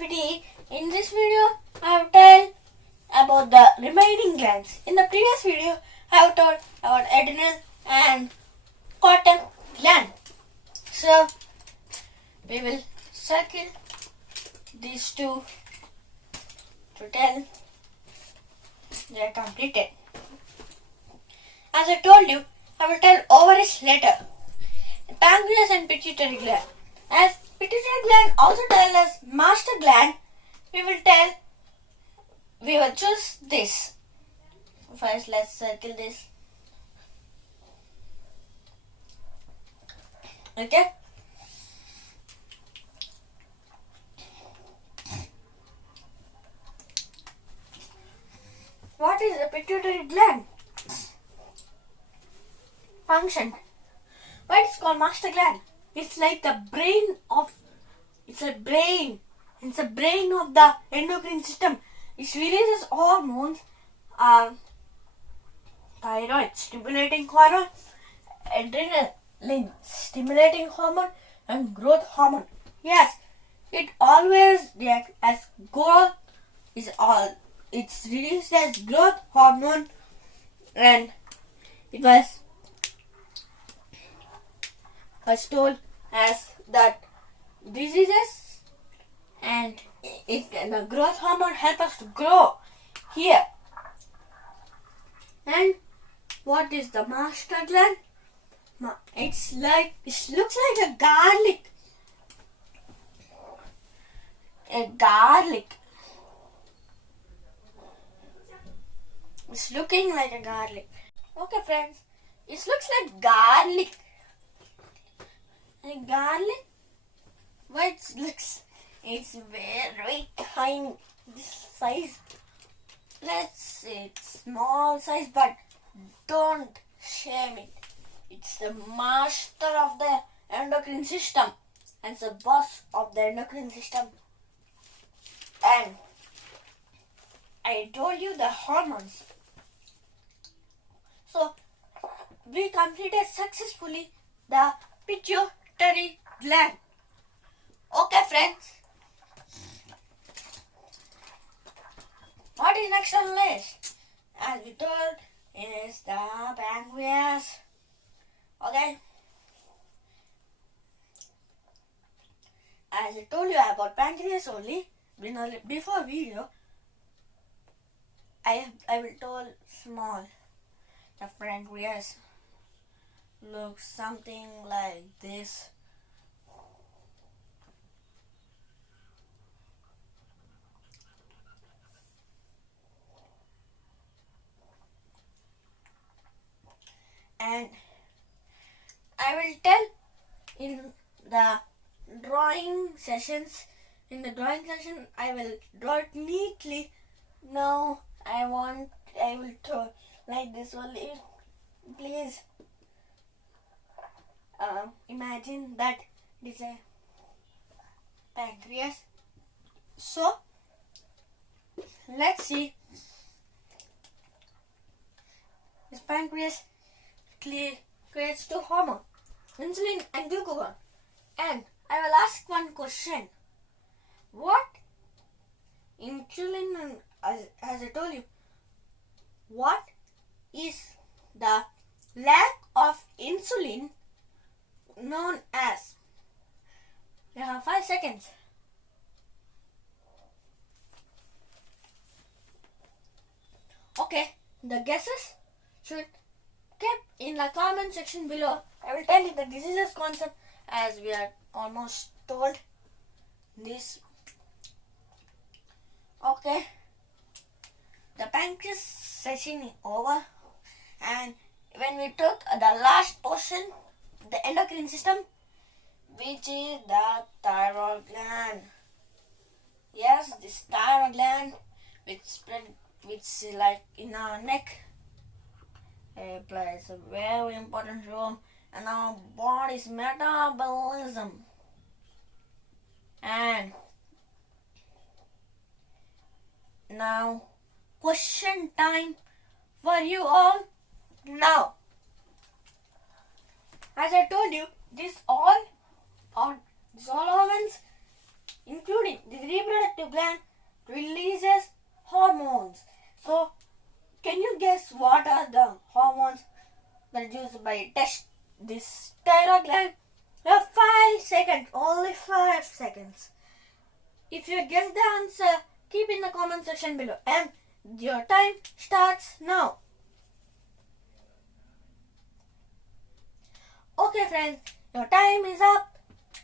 activity. In this video, I have told about the remaining glands. In the previous video, I have told about adrenal and cotton gland. So, we will circle these two to tell they are completed. As I told you, I will tell ovaries later. Pancreas and pituitary gland. As pituitary gland also tell as master gland, we will choose this. First, let's circle this. Okay. What is a pituitary gland? Function. Why it's called master gland? It's like the brain of. It's a brain. It's a brain of the endocrine system. It releases hormones, thyroid stimulating hormone, adrenaline stimulating hormone, and growth hormone. Yes, it always reacts as growth is all. It's released as growth hormone, and it was told as that diseases and the growth hormone help us to grow here. And what is the master gland? It looks like a garlic. It's looking like a garlic. Okay, friends. It looks like garlic. Like garlic? But it's very tiny. This size. Let's say it's small size, but don't shame it. It's the master of the endocrine system and it's the boss of the endocrine system. And I told you the hormones. So we completed successfully the pituitary gland. Okay, friends. What is next on the list? As we told, is the pancreas. Okay. As I told you about pancreas only, before video, I will tell small. The pancreas looks something like this. And I will tell in the drawing sessions. In the drawing session, I will draw it neatly. Now I will draw like this only. Please imagine that this is a pancreas. So let's see. This pancreas creates two hormones, insulin and glucagon. And I will ask one question. What insulin and as I told you, what is the lack of insulin known as? You have 5 seconds. Okay, the guesses should keep in the comment section below. I will tell you the diseases concept as we are almost told this. Okay, the pancreas session is over, and when we took the last portion, the endocrine system, which is the thyroid gland. Yes, this thyroid gland, which is like in our neck. It plays a very important role in our body's metabolism. And now, question time for you all now. As I told you, these all hormones including the reproductive gland, releases hormones. So, can you guess what are the hormones produced by this thyroid gland? You have 5 seconds, only 5 seconds. If you guess the answer, keep in the comment section below, and your time starts now. Okay friends, your time is up.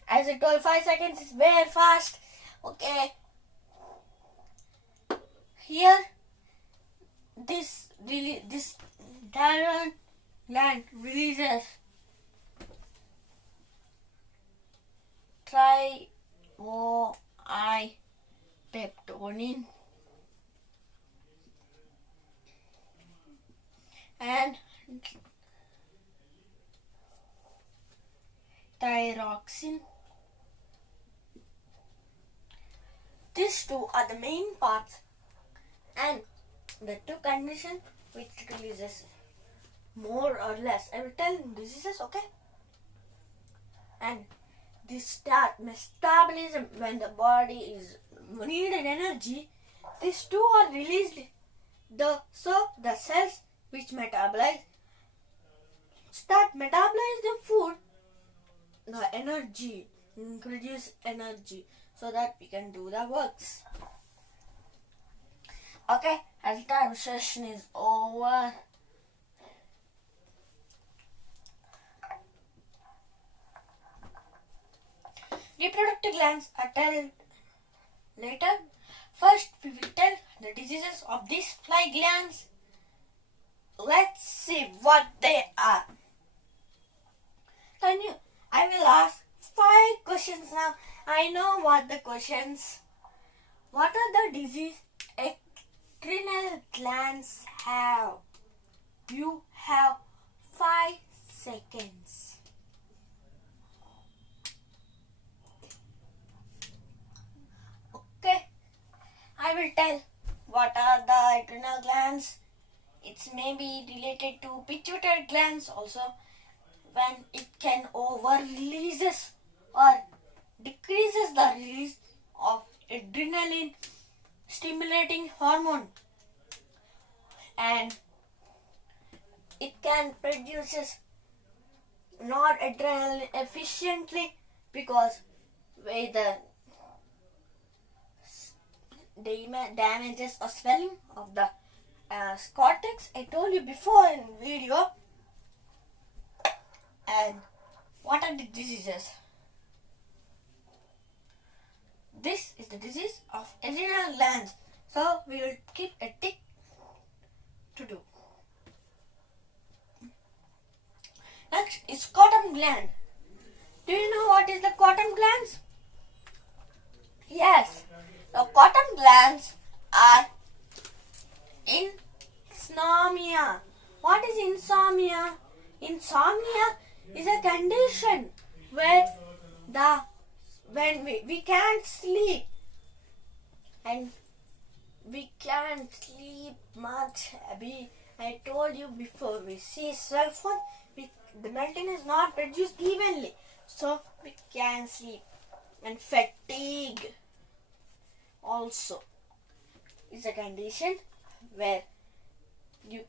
As I told, 5 seconds is very fast. Okay. Here, this thyroid gland releases triiodipeptidine and thyroxine. These two are the main parts and the two conditions which releases more or less. I will tell diseases, okay? And this start metabolism, when the body is needed energy, these two are released. So the cells which start metabolize the food, the energy, produce energy, so that we can do the works. Okay, as time session is over. Reproductive glands are told later. First, we will tell the diseases of these fly glands. Let's see what they are. I will ask 5 questions now. I know what the questions. What are the diseases adrenal glands have? You have 5 seconds. Okay, I will tell what are the adrenal glands. It's maybe related to pituitary glands also, when it can over releases or decreases the release of adrenaline stimulating hormone, and it can produces noradrenaline efficiently because with the damages or swelling of the cortex. I told you before in video. And what are the diseases? This is the disease of adrenal glands. So we will keep a tick to do. Next is cotton gland. Do you know what is the cotton glands? Yes, the cotton glands are insomnia. What is insomnia? Insomnia is a condition where when we can't sleep, and we can't sleep much. I told you before, we see cell phone, the melatonin is not produced evenly, so we can sleep. And fatigue also is a condition where you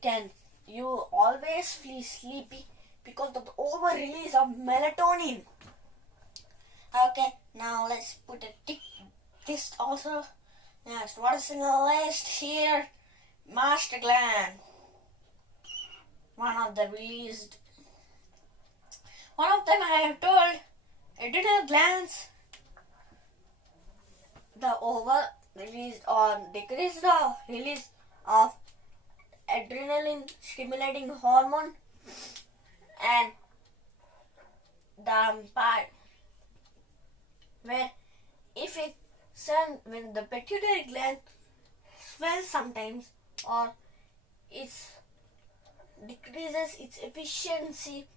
always feel sleepy because of the over release of melatonin. Okay, now let's put a tick this also. Next, what is in the list here? Master gland. One of them I have told adrenal glands. The over released or decreased the release of adrenaline stimulating hormone, and the part where when the pituitary gland swells sometimes, or it decreases its efficiency,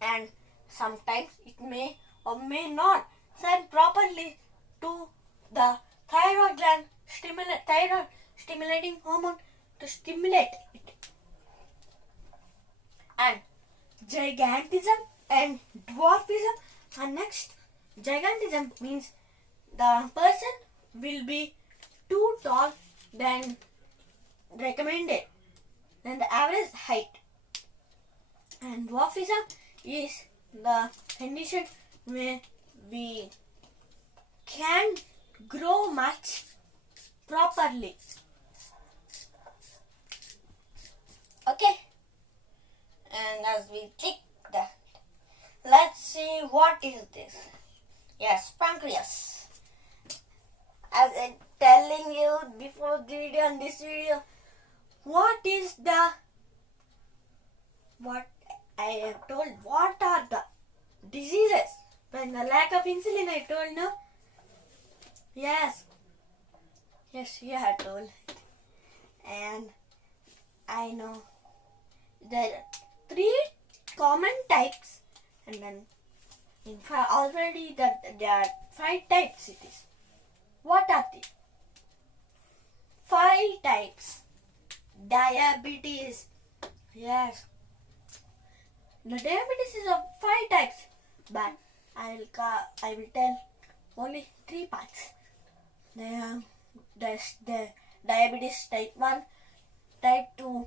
and sometimes it may or may not send properly to the thyroid gland, thyroid stimulating hormone to stimulate it. And gigantism and dwarfism are next. Gigantism means the person will be too tall than recommended, than the average height. And dwarfism is the condition where we can't grow much properly. Okay, and as we click that, let's see what is this. Yes, pancreas. As I'm telling you before the video and this video, what I have told, what are the diseases? When the lack of insulin, I told no. Yes, you have told. And I know there are 3 common types, and then in fact already there are 5 types it is. What are they? 5 types. Diabetes. Yes. The diabetes is of 5 types, but I will tell only 3 parts. There's the diabetes type 1, type 2,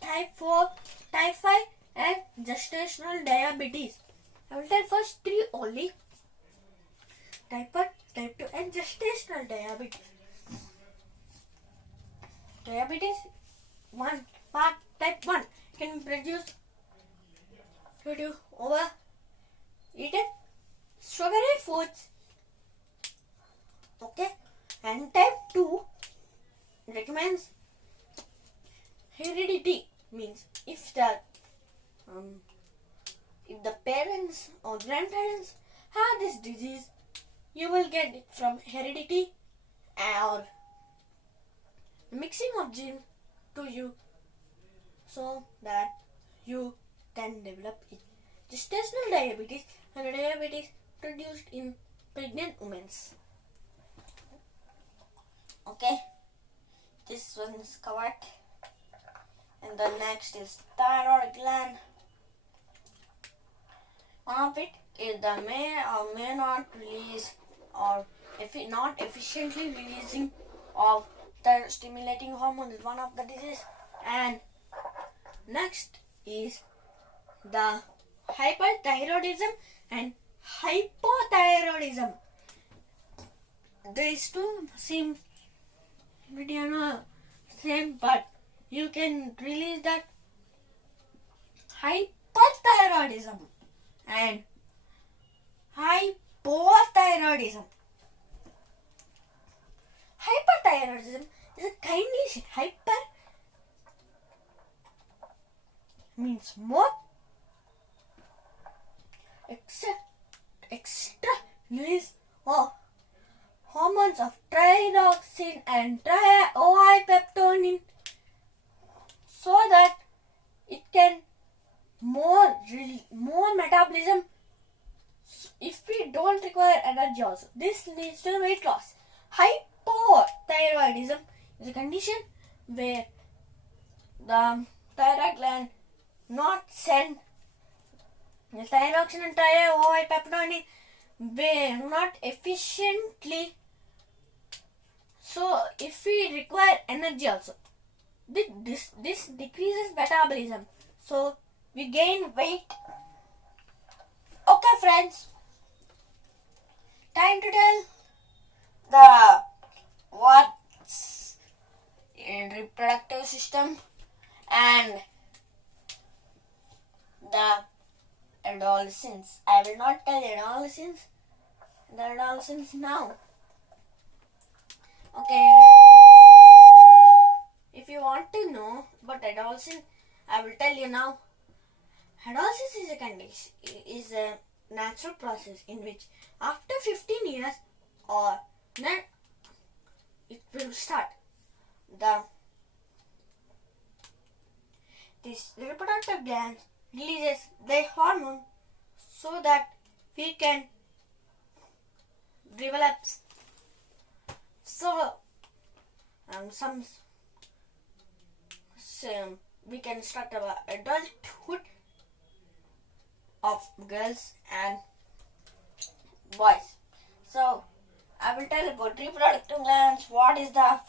type 4, type 5, and gestational diabetes. I will tell first 3 only. Type 1, type 2, and gestational diabetes. Diabetes 1, part type 1 can be produced due to overeaten sugary foods. Okay, and type 2 recommends heredity, means if the parents or grandparents have this disease, you will get it from heredity or mixing of genes to you, so that you can develop it. Gestational diabetes and diabetes produced in pregnant women. Okay, this one is covered. And the next is thyroid gland. One of it is the may or may not release, or if it not efficiently releasing of the stimulating hormone is one of the diseases. And next is the hyperthyroidism and hypothyroidism. These two seem pretty same, but you can release that hyperthyroidism and hypothyroidism. Hyperthyroidism is a condition. Hyper means more, extra release of hormones of thyroxine and OI-peptonin, so that it can more metabolism if we don't require energy also. This leads to weight loss. Hypothyroidism is a condition where the thyroid gland not send the thyroxine and OI-peptonin were not efficiently. So if we require energy also, this decreases metabolism, so we gain weight. Okay friends, time to tell the what's in reproductive system and the adolescence. I will not tell the adolescence now. Okay, if you want to know about adolescence, I will tell you now. Adolescence is a condition, is a natural process in which after 15 years or then it will start. This reproductive gland releases their hormone so that we can develop we can start our adulthood of girls and boys. So I will tell about reproductive glands. What is the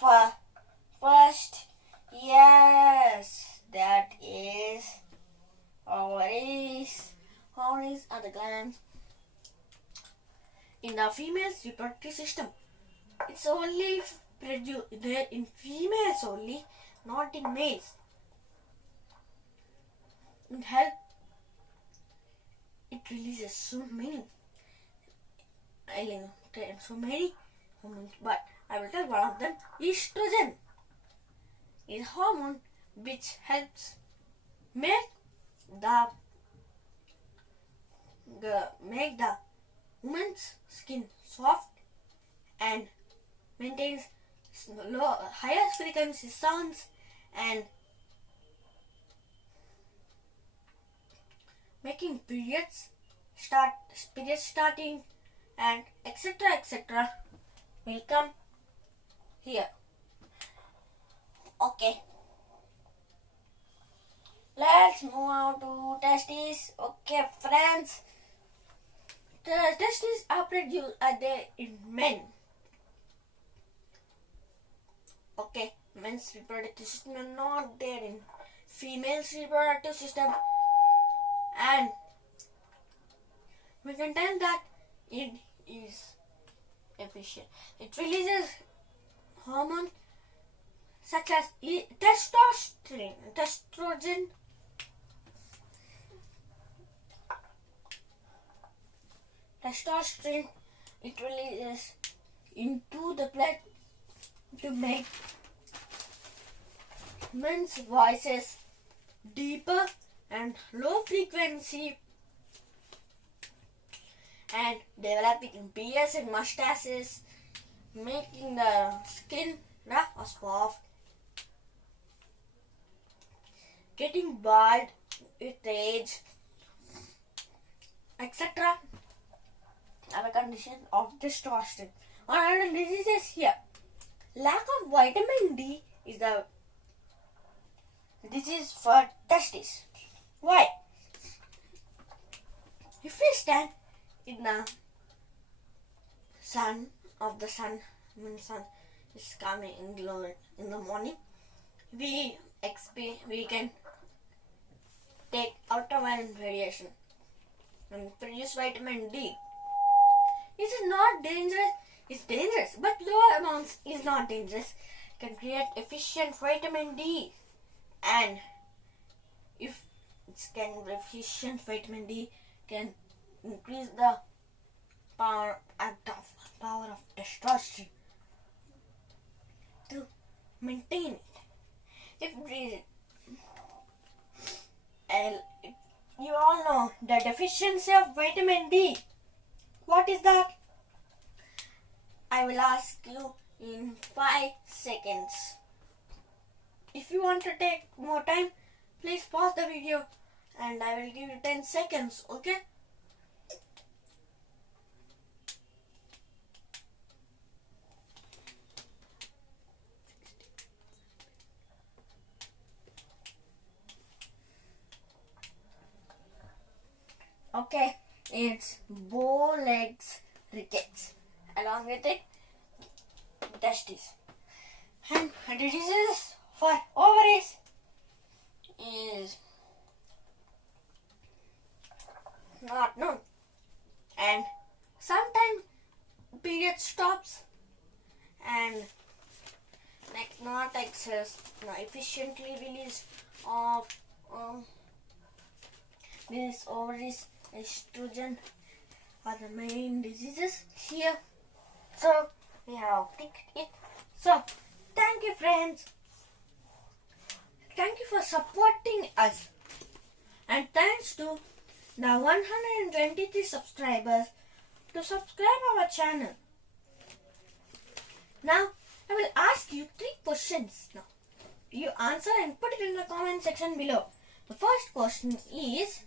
first? Yes, that is ovaries. Ovaries are the glands in the female's reproductive system. It's only there in females only, not in males. It helps. It releases so many hormones, but I will tell one of them. Estrogen is a hormone which helps make the woman's skin soft and maintains higher frequency sounds and making periods starting and etc. will come here. Okay, let's move on to testes. Okay, friends, the testes are there in men. Okay, men's reproductive system are not there in female's reproductive system, and we can tell that it is efficient. It releases hormones such as testosterone, it releases into the blood to make men's voices deeper and low frequency, and developing beards and mustaches, making the skin rough or soft, getting bald with age, etc. are a condition of testosterone. Another diseases here. Lack of vitamin D is the disease for testes. Why? If we stand in the sun, when sun is coming in the morning, we can take ultraviolet radiation and produce vitamin D. It is not dangerous. It's dangerous, but lower amounts is not dangerous. It can create efficient vitamin D, and if efficient vitamin D can increase the power of testosterone to maintain it. You all know the deficiency of vitamin D. What is that? I will ask you in 5 seconds. If you want to take more time, please pause the video and I will give you 10 seconds, okay? Okay, it's bow legs rickets. Along with it, testes. And the diseases for ovaries is not known. And sometimes period stops and not excess, efficiently release of these ovaries. Estrogen are the main diseases here. So we have picked it. So thank you, friends. Thank you for supporting us. And thanks to the 123 subscribers to subscribe our channel. Now I will ask you 3 questions now. You answer and put it in the comment section below. The first question is,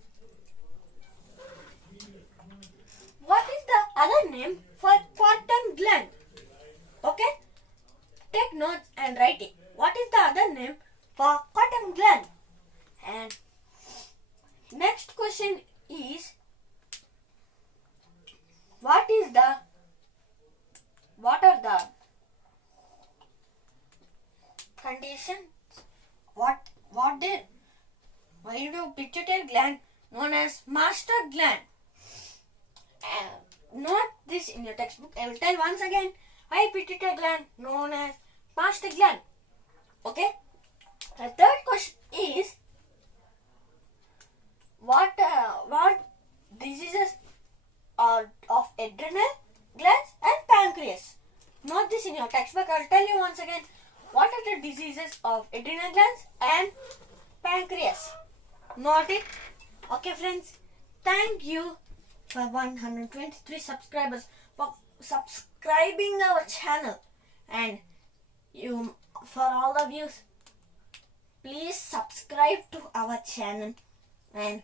what is the other name for cotton gland? Okay? Take notes and write it. What is the other name for cotton gland? And next question is, what is the what are the conditions? What did why do pituitary gland known as master gland? Not this in your textbook. I will tell once again. Why pituitary gland known as master gland? Okay. The third question is what diseases are of adrenal glands and pancreas? Not this in your textbook. I will tell you once again. What are the diseases of adrenal glands and pancreas? Not it. Okay, friends. Thank you for 123 subscribers for subscribing our channel, and you for all the views. Please subscribe to our channel and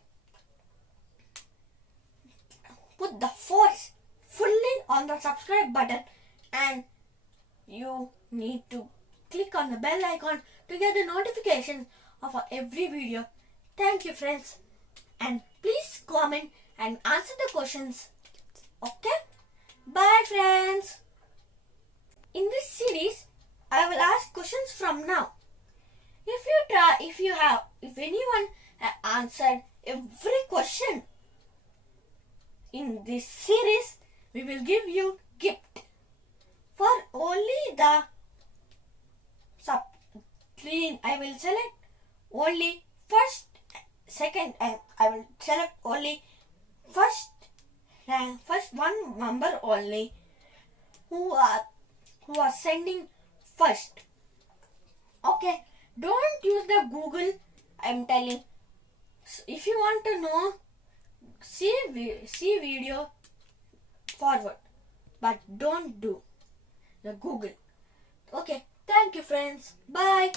put the force fully on the subscribe button, and you need to click on the bell icon to get the notifications of our every video. Thank you, friends, and please comment and answer the questions. Okay? Bye, friends. In this series, I will ask questions from now. If anyone have answered every question in this series, we will give you gift for only the clean. I will select only first, second, and I will select only first one number only who are sending first. Okay, don't use the Google. I'm telling. If you want to know, see video forward, but don't do the Google. Okay, thank you, friends. Bye.